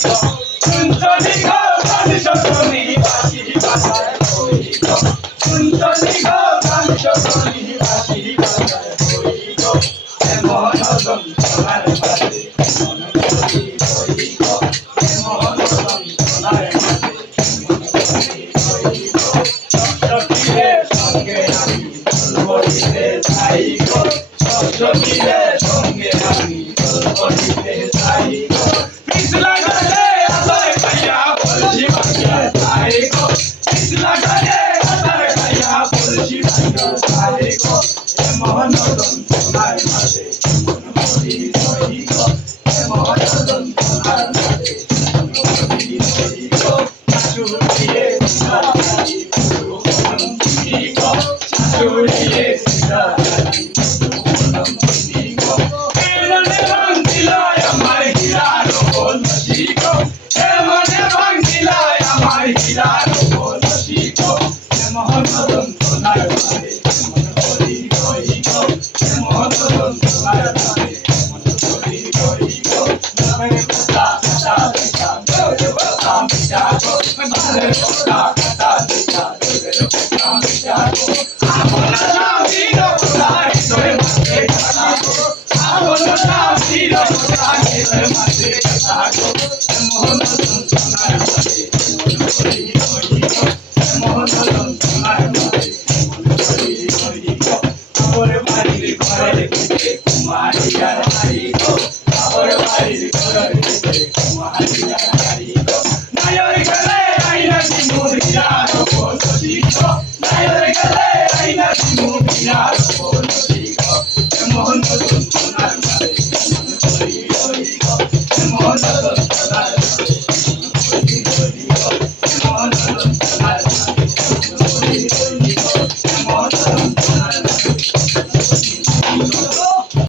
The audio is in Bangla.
কুঞ্চনি গো কাঞ্চনি বাসি বাজায় হই গো কুঞ্চনি গো কাঞ্চনি বাসি বাজায় হই গো এমন যন্ত্রণার মাঝে মন করি হই গো এমন যন্ত্রণার মাঝে মন করি হই গো সখীরে সঙ্গে আমি বলিতে চাই গো সখীরে সঙ্গে আমি বলিতে চাই গো পিছলা গলে আসার খাইয়া বলছি ভাইয়া চাই গো পিছলা গলে আসার খাইয়া বলছি ভাইয়া চাই গো এমন যন্ত্রণার মাঝে মন করি হই গো এমন যন্ত্রণার মাঝে মন করি হই গো শাশুড়িয়ে শাশুড়ি গো শাশুড়িয়ে শাশুড়ি গো এমনে ভাঙিলায় আমার হীরার বলছি গো এমনে ভাঙিলায় আমার হীরার বলছি গো এমন যন্ত্রণার মাঝে মন করি হই গো এমন যন্ত্রণার মাঝে মন করি হই গো নামের কথা কথা দেখা তোর কথা মিটা গো নামের কথা কথা দেখা তোর কথা মিটা গো আমন নাম দিল কোথায় তোর মাঝে কথা গো আমন নাম দিল কোথায় তোর মাঝে কথা গো এমন যন্ত্রণার মাঝে মন করি হই গো এমন যন্ত্রণার মাঝে মন করি হই গো আমার বাড়ির ঘরের ভিতরে কুমারিয়ার হারি গো আমার বাড়ির ঘরের ভিতরে কুমারিয়া